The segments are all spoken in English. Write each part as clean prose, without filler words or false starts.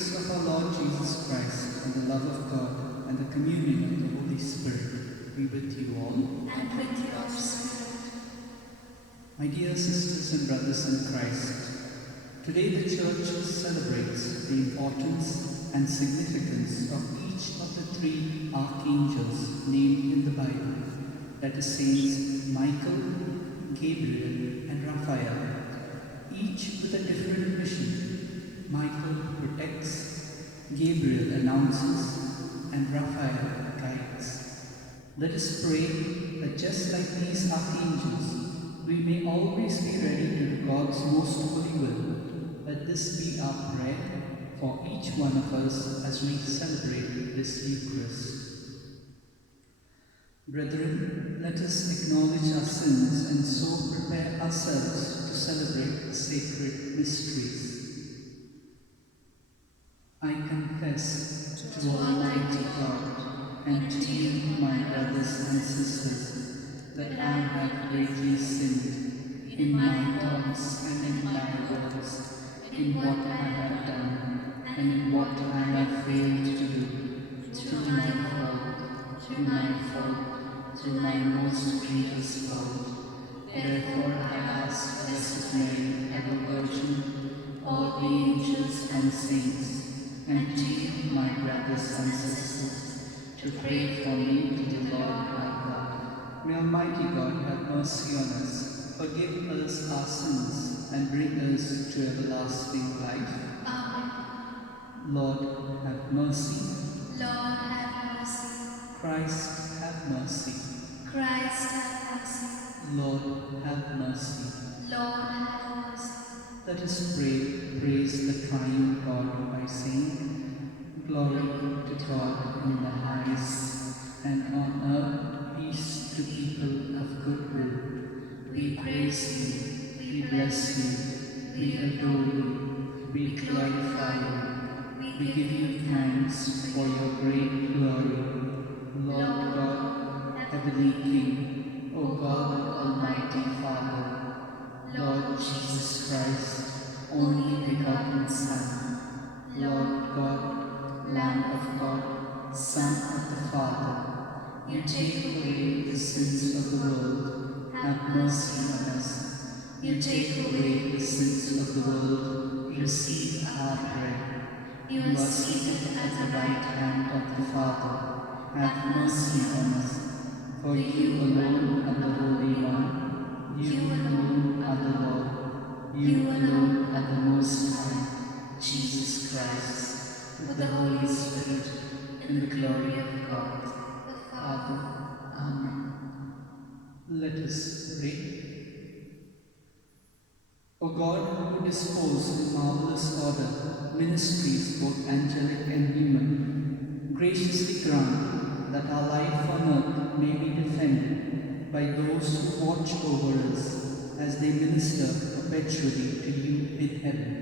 grace of our Lord Jesus Christ, and the love of God, and the communion of the Holy Spirit be with you all. And with your spirit. My dear sisters and brothers in Christ, today the Church celebrates the importance and significance of each of the three archangels named in the Bible, that is Saints Michael, Gabriel, and Raphael, each with a different mission. Michael protects, Gabriel announces, and Raphael guides. Let us pray that just like these archangels, we may always be ready to do God's most holy will. Let this be our prayer for each one of us as we celebrate this Eucharist. Brethren, let us acknowledge our sins and so prepare ourselves to celebrate the sacred mysteries. I confess to Almighty God and to you, my brothers and sisters, that I have greatly sinned in my thoughts and in my words, in what I have done and in what I have failed to do, through my fault, through my most grievous fault. Therefore I ask Blessed Mary, ever Virgin, all the angels and saints, and to you, my brothers and sisters, to pray for me to the Lord our God. May Almighty God have mercy on us, forgive us our sins, and bring us to everlasting life. Amen. Lord, have mercy. Lord, have mercy. Christ, have mercy. Christ, have mercy. Lord, have mercy. Lord, have mercy. Let us pray, praise the triune God by saying, Glory to God in the highest, and on earth peace to people of good will. We praise you, we bless you, we adore you, we glorify you, we give you thanks for your great glory. Lord God, heavenly King, O God, Almighty Father, Lord Jesus Christ, only begotten Son, Lord God, Lamb of God, Son of the Father, you take away the sins of the world, have mercy on us. You take away the sins of the world, receive our prayer. You are seated at the right hand of the Father, have mercy on us. For you alone are the Holy One, you alone are the Lord, you alone are the Most High, Jesus Christ, with the Holy Spirit, in the glory of God, the Father. Amen. Let us pray. O God, who dispose in marvelous order ministries both angelic and human, graciously grant that our life on earth may be defended by those who watch over us as they minister perpetually to you in heaven.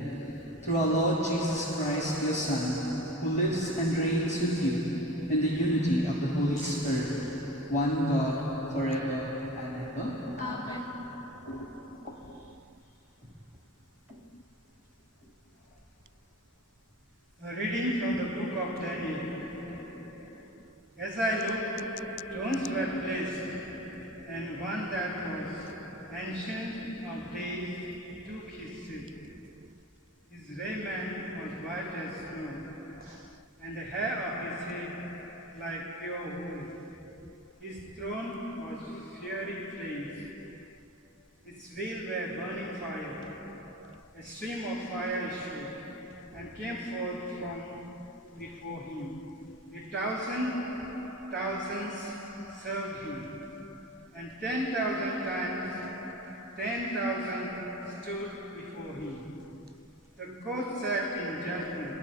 Through our Lord Jesus Christ, your Son, who lives and reigns with you in the unity of the Holy Spirit, one God, forever and ever. Amen. A reading from the book of Daniel. As I looked, thrones were placed, and one that was ancient of days took his seat. His raiment was white as snow, and the hair of his head like pure wool. His throne was fiery flames. Its wheels were burning fire. A stream of fire issued and came forth from before him. 1,000 served him, and 10,000 times 10,000 stood before him. The court sat in judgment,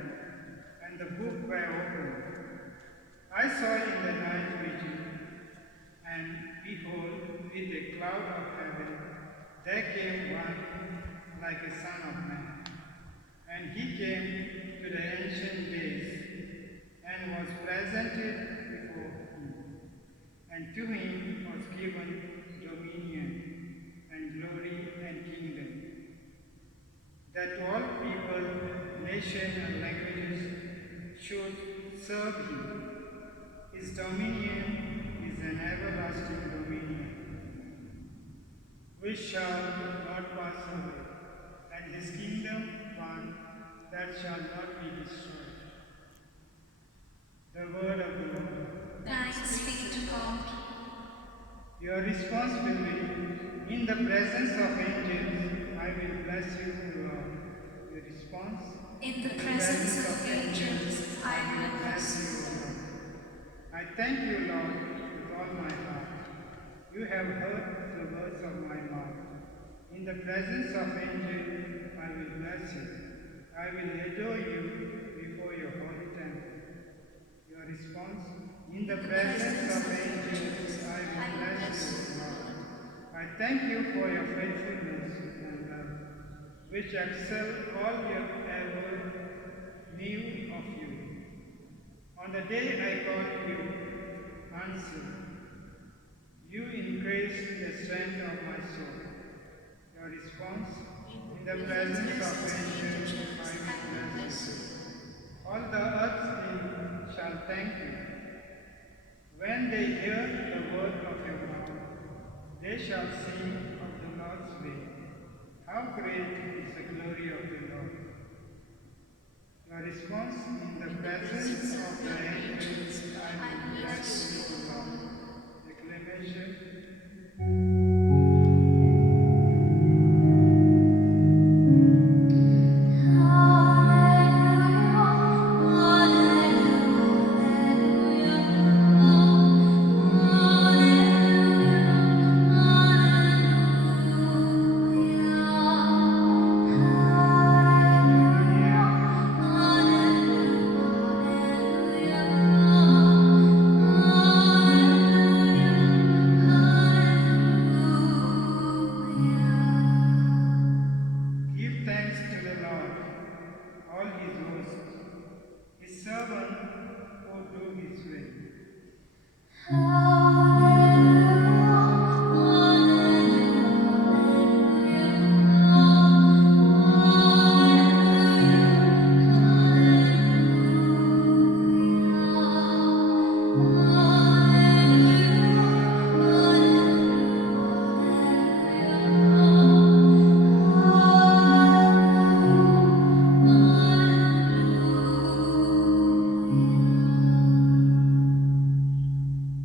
and the book were opened. I saw in the night vision, and behold, with a cloud of heaven, there came one like a son of man. And he came to the ancient days, and was presented before him. And to him was given dominion, and glory, and kingdom, that all people, nations, and languages should serve him. His dominion is an everlasting dominion, which shall not pass away, and his kingdom one that shall not be destroyed. The word of the Lord. Thanks be to God. Your response will be, in the presence of angels, I will bless you throughout. Your response, In the presence of angels, I will bless you. I thank you, Lord, with all my heart. You have heard the words of my mouth. In the presence of angels, I will bless you. I will adore you before your holy temple. Your response, in the presence of angels, I will bless you, Lord. I thank you for your faithfulness and love, which excel all you ever knew of you. On the day I called you, answer. You increased the strength of my soul. Your response, in the presence of angels, I will bless you. All the earth's kings shall thank you. When they hear the word of your mouth, they shall sing of the Lord's way. How great is the glory of the Lord. Your response, in the presence of the angels, I will bless you, Lord. Declamation. Give thanks to the Lord, all his hosts, his servants who do his will.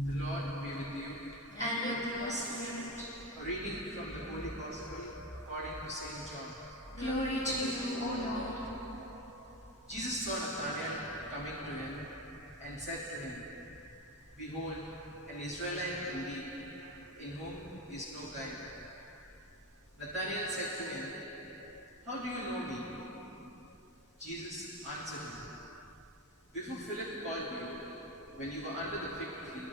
The Lord be with you. And with your spirit. A reading from the Holy Gospel according to St. John. Glory to you, O Lord. Jesus saw Nathanael coming to him and said to him, Behold, an Israelite indeed, in whom is no guile. Nathanael said to him, How do you know me? Jesus answered him, Before Philip called you, when you were under the fig tree,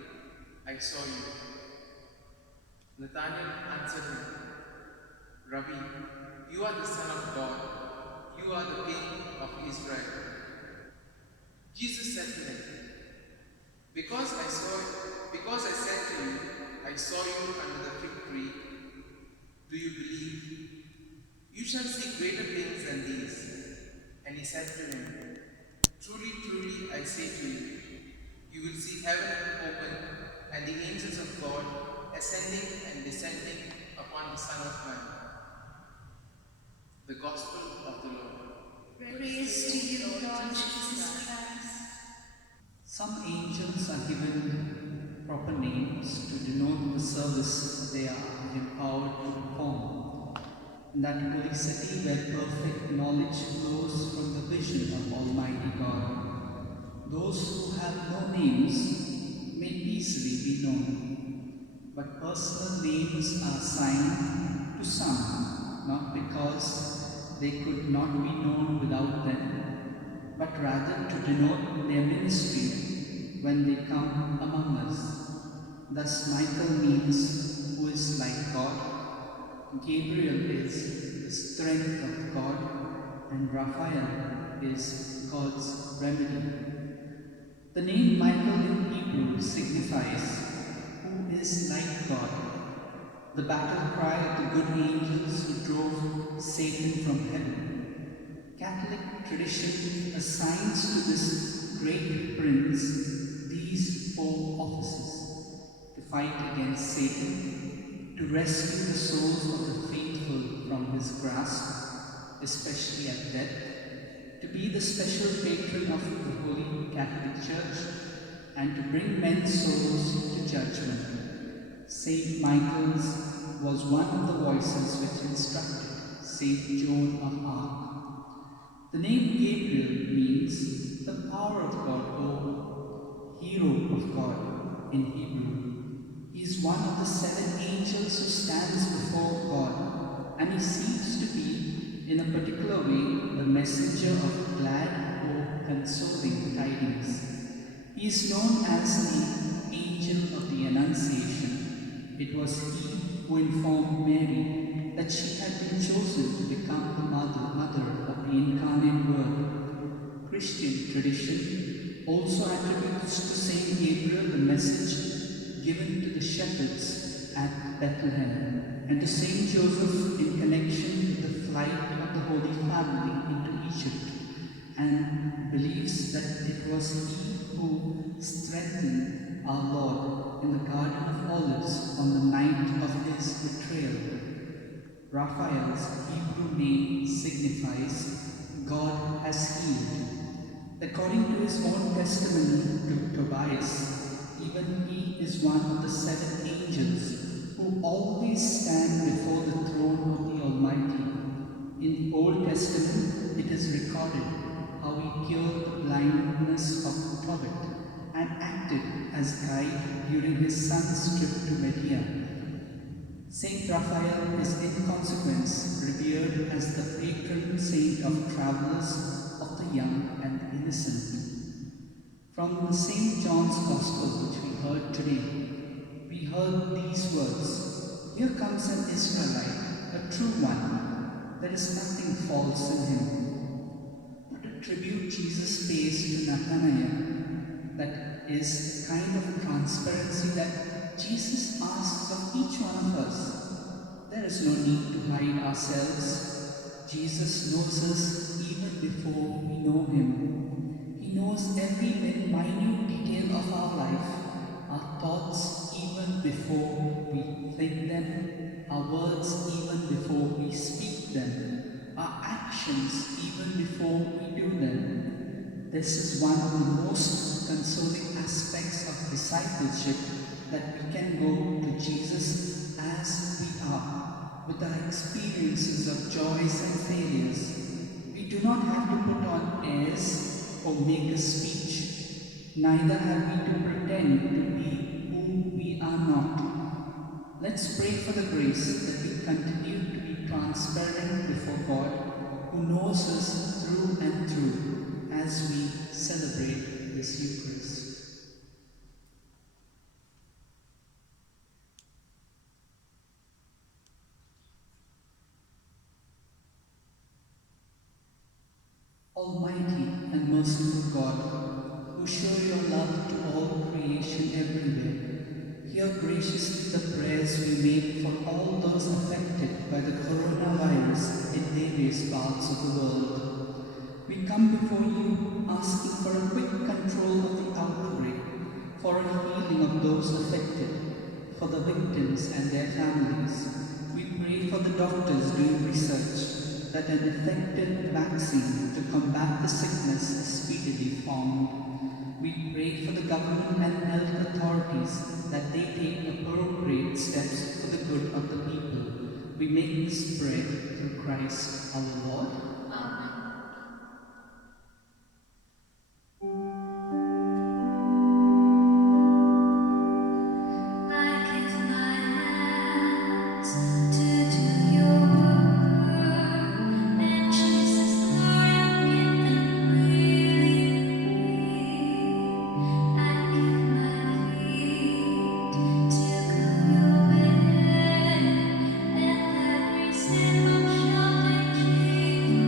I saw you. Nathanael answered him, Rabbi, you are the Son of God. You are the King of Israel. Jesus said to him, Because I said to you, I saw you under the fig tree, do you believe? You shall see greater things than these. And he said to him, Truly, truly, I say to you, you will see heaven open and the angels of God ascending and descending upon the Son of Man. The Gospel of the Lord. Praise to you, Lord Jesus Christ. Some angels are given proper names to denote the service they are empowered to perform. In that holy city where perfect knowledge flows from the vision of Almighty God, those who have no names may easily be known, but personal names are assigned to some, not because they could not be known without them, but rather to denote their ministry when they come among us. Thus Michael means who is like God, Gabriel is the strength of God, and Raphael is God's remedy. The name Michael in Hebrew signifies who is like God, the battle cry of the good angels who drove Satan from heaven. Catholic tradition assigns to this fight against Satan, to rescue the souls of the faithful from his grasp, especially at death, to be the special patron of the Holy Catholic Church, and to bring men's souls to judgment. Saint Michael's was one of the voices which instructed Saint Joan of Arc. The name Gabriel means the power of God or hero of God in Hebrew. He is one of the 7 angels who stands before God, and he seems to be, in a particular way, the messenger of glad or consoling tidings. He is known as the angel of the Annunciation. It was he who informed Mary that she had been chosen to become the mother of the incarnate Word. Christian tradition also attributes to Saint Gabriel the message given to the shepherds at Bethlehem, and to Saint Joseph in connection with the flight of the Holy Family into Egypt, and believes that it was he who strengthened our Lord in the Garden of Olives on the night of his betrayal. Raphael's Hebrew name signifies God has healed. According to his own testimony to Tobias, even he is one of the 7 angels who always stand before the throne of the Almighty. In the Old Testament, it is recorded how he cured the blindness of Tobit and acted as guide during his son's trip to Media. Saint Raphael is in consequence revered as the patron saint of travelers, of the young and the innocent. From the St. John's Gospel which we heard today, we heard these words: "Here comes an Israelite, a true one. There is nothing false in him." What a tribute Jesus pays to Nathanael. That is a kind of transparency that Jesus asks of each one of us. There is no need to hide ourselves. Jesus knows us even before we know him. He knows every minute detail of our life, our thoughts even before we think them, our words even before we speak them, our actions even before we do them. This is one of the most consoling aspects of discipleship, that we can go to Jesus as we are, with our experiences of joys and failures. We do not have to put on airs or make a speech. Neither have we to pretend to be who we are not. Let's pray for the grace that we continue to be transparent before God, who knows us through and through, as we celebrate this Eucharist. Almighty and merciful God, who show your love to all creation everywhere, hear graciously the prayers we make for all those affected by the coronavirus in various parts of the world. We come before you asking for a quick control of the outbreak, for a healing of those affected, for the victims and their families. We pray for the doctors doing research, that an effective vaccine to combat the sickness is speedily found. We pray for the government and health authorities, that they take appropriate steps for the good of the people. We make this prayer through Christ our Lord. Amen. Sin of shouting Jesus.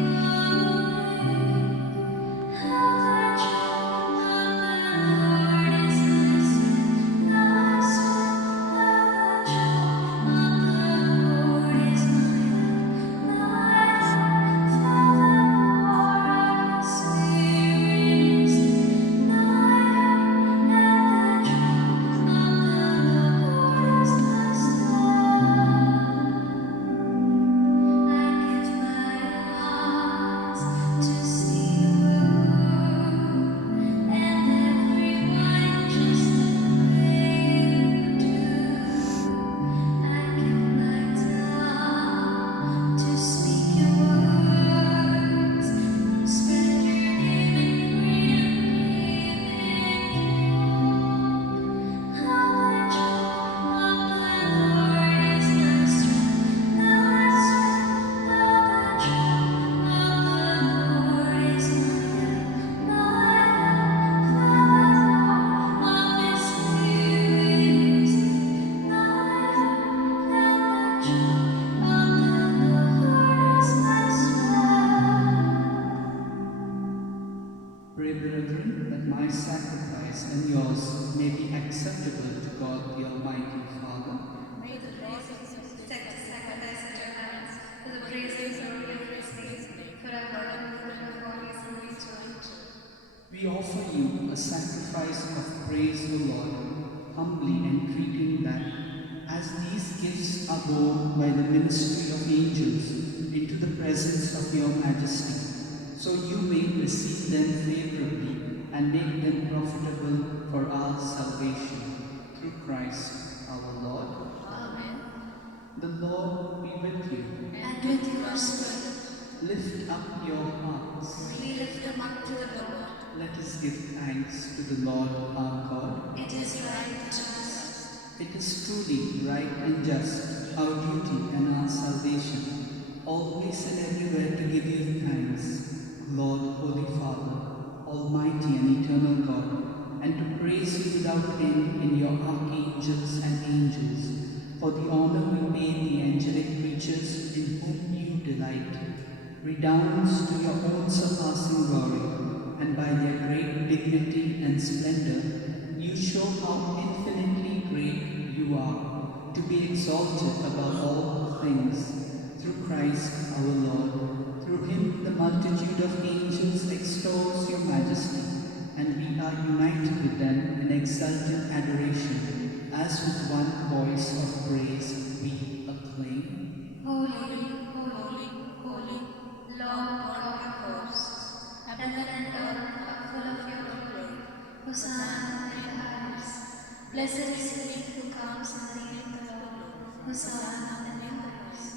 Pray, brethren, that my sacrifice and yours may be acceptable to God the Almighty Father. May the blessings of the sacrifice at your hands, for the praise and glory of his name, forever and ever, always and always joined. We offer you a sacrifice of praise, O Lord, humbly entreating that, as these gifts are borne by the ministry of angels into the presence of your majesty, so you may receive them favorably and make them profitable for our salvation. Through Christ our Lord. Amen. The Lord be with you. And with your spirit, Lift up your hearts. we lift them up to the Lord. Let us give thanks to the Lord our God. It is right and just. It is truly right and just, our duty and our salvation, always and everywhere to give you thanks, Lord, Holy Father, Almighty and eternal God, and to praise you without end in your archangels and angels, for the honor we pay the angelic creatures in whom you delight, redounds to your own surpassing glory, and by their great dignity and splendor, you show how infinitely great you are, to be exalted above all things, through Christ our Lord. Through him the multitude of angels extols your majesty, and we are united with them in exultant adoration, as with one voice of praise we acclaim. Holy, holy, holy, Lord God of hosts, heaven and earth are full of your glory. Hosanna in the highest. Blessed is he who comes in the name of the Lord. Hosanna in the name of Christ.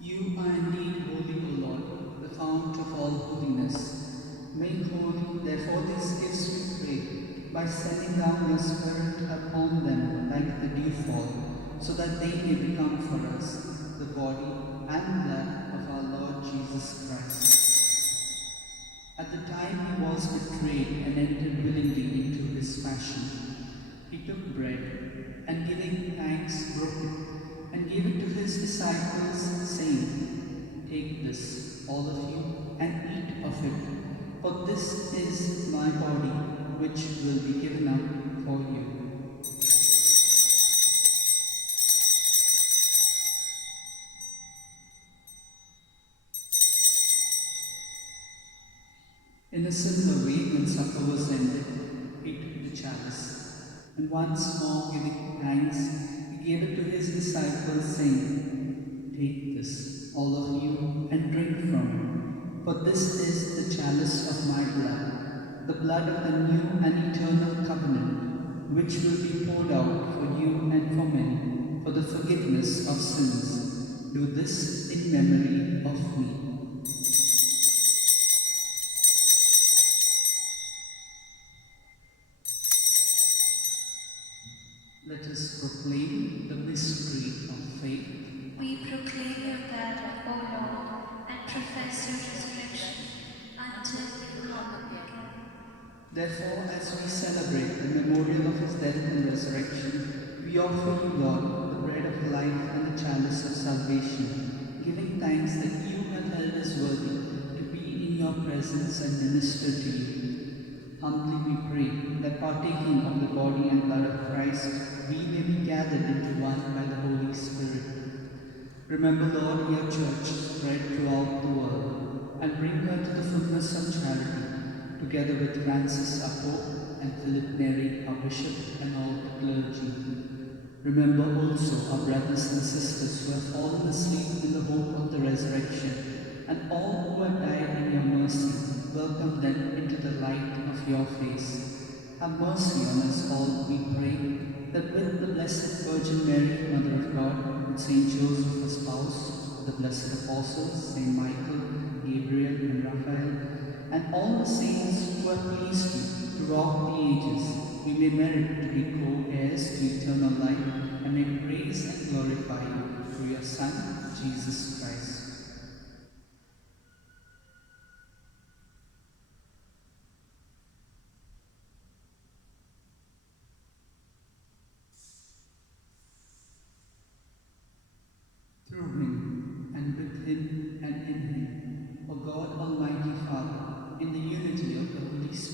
You are indeed holy, O Lord, the fount of all holiness. Make holy, therefore, these gifts we pray, by sending down your Spirit upon them like the dewfall, so that they may become for us the body and blood of our Lord Jesus Christ. At the time he was betrayed and entered willingly into his passion, he took bread, and giving thanks, broke it, and gave it to his disciples, saying, Take this, all of you, and eat of it, for this is my body, which will be given up for you. In a similar way, when supper was ended, he took the chalice, and once more giving thanks, he gave it to his disciples, saying, Take this, all of you, and drink from it, for this is the chalice of my blood, the blood of the new and eternal covenant, which will be poured out for you and for many, for the forgiveness of sins. Do this in memory of me. Let us proclaim the mystery of faith. We proclaim your death, O Lord, and profess your resurrection until you come again. Therefore, as we celebrate the memorial of his death and resurrection, we offer you, Lord, the bread of life and the chalice of salvation, giving thanks that you have held us worthy to be in your presence and minister to you. Humbly we pray that partaking of the body and blood of Christ, we may be gathered into one by the Holy Spirit. Remember, Lord, your church spread throughout the world, and bring her to the fullness of charity, together with Francis our Pope and Philip Neri our Bishop and all the clergy. Remember also our brothers and sisters who have fallen asleep in the hope of the resurrection, and all who have died in your mercy. Welcome them into the light of your face. Have mercy on us all, we pray, that with the Blessed Virgin Mary, Mother of God, with Saint Joseph, her spouse, the blessed apostles, Saint Michael, Gabriel, and Raphael, and all the saints who have pleased you throughout the ages, we may merit to be co-heirs to eternal life, and may praise and glorify you through your Son, Jesus Christ. Through him, and with him, and in him, O God, Almighty Father, in the unity of the Holy Spirit,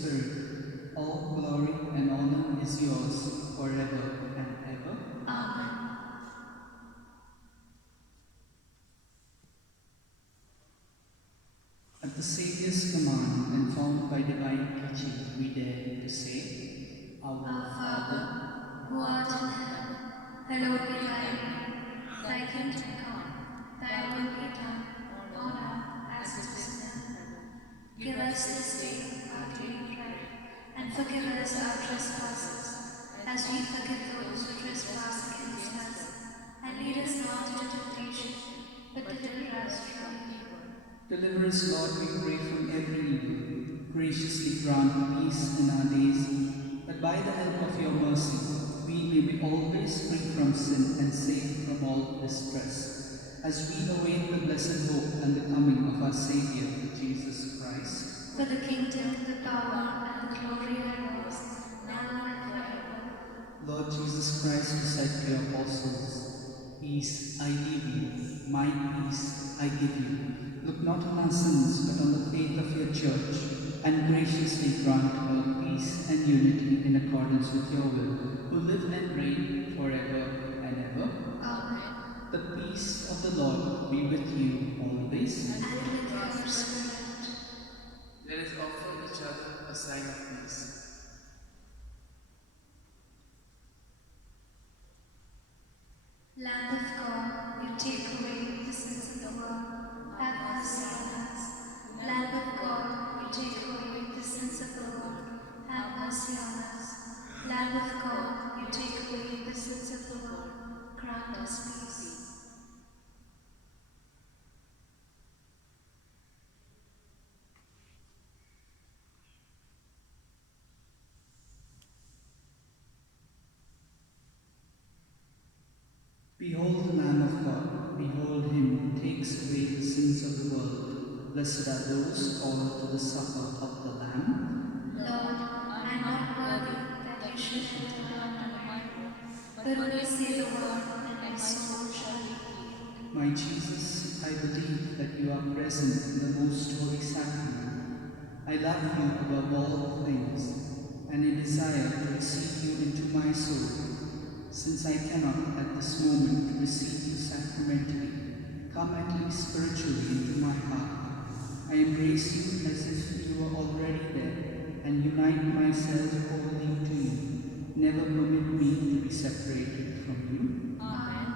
forgive us our trespasses, as we forgive those who trespass against us. And lead us not into temptation, but deliver us from evil. Deliver us, Lord, we pray, from every evil. Graciously grant peace in our days, that by the help of your mercy we may be always free from sin and safe from all distress, as we await the blessed hope and the coming of our Saviour, Jesus Christ. For the kingdom, the power, and the glory are yours, now and forever. Lord Jesus Christ, who said to your apostles, "Peace I leave you, my peace I give you," look not on our sins, but on the faith of your church, and graciously grant her peace and unity in accordance with your will, who live and reign forever and ever. Amen. The peace of the Lord be with you always. And with your spirit. Let us offer each other a sign of peace. Lamb of God, you take away the sins of the world. Have mercy on us. Lamb of God, you take away the sins of the world. Have mercy on us. Lamb of God, you take away the sins of the world. Grant us peace. Behold the Lamb of God, behold him who takes away the sins of the world. Blessed are those called to the supper of the Lamb. Lord, I am not worthy that you should enter under my roof, but only say the word, and my soul shall be healed. My Jesus, I believe that you are present in the most holy sacrament. I love you above all things, and I desire to receive you into my soul. Since I cannot at this moment receive you sacramentally, come at least spiritually into my heart. I embrace you as if you were already there, and unite myself wholly to you. Never permit me to be separated from you. Amen.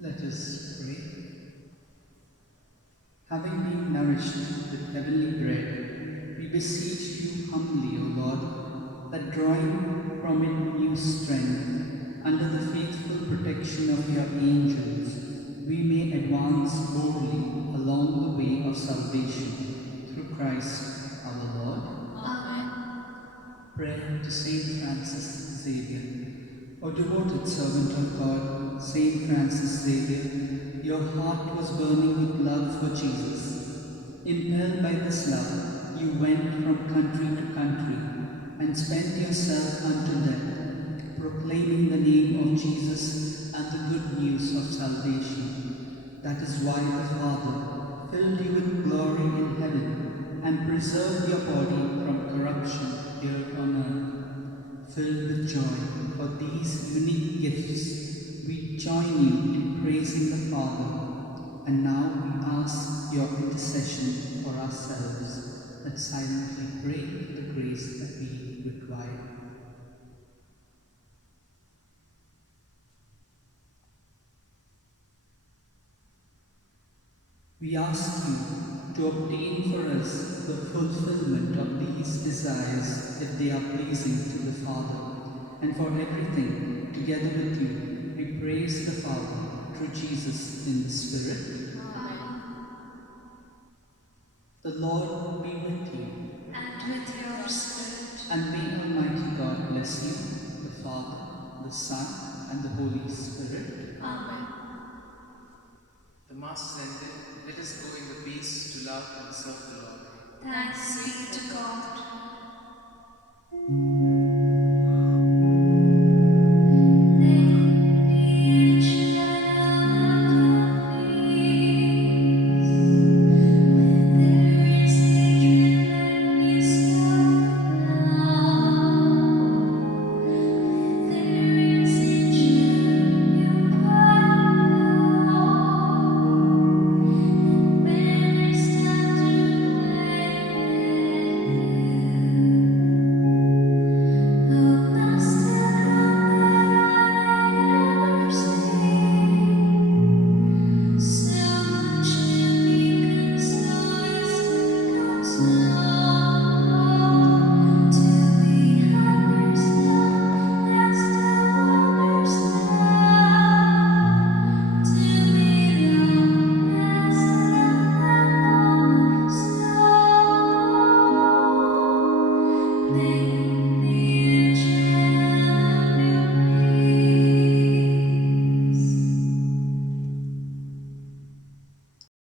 Let us pray. Having been nourished with heavenly bread, we beseech you humbly, O Lord, that drawing from it new strength, under the faithful protection of your angels, we may advance boldly along the way of salvation, through Christ our Lord. Amen. Prayer to Saint Francis Xavier. O devoted servant of God, Saint Francis Xavier, your heart was burning with love for Jesus. Impelled by this love, you went from country to country and spent yourself unto death, proclaiming the name of Jesus and the good news of salvation. That is why the Father filled you with glory preserve your body from corruption here on earth. Filled with joy for these unique gifts, we join you in praising the Father. And now we ask your intercession for ourselves. Let's silently pray for the grace that we require. We ask you to obtain for us the fulfillment of these desires if they are pleasing to the Father. And for everything, together with you, we praise the Father through Jesus in the Spirit. Amen. The Lord be with you, And with your spirit. and may Almighty God bless you, the Father, the Son, and the Holy Spirit. Amen. The Mass is ended. Let us go in the peace to love and serve the Lord. Thanks be to God.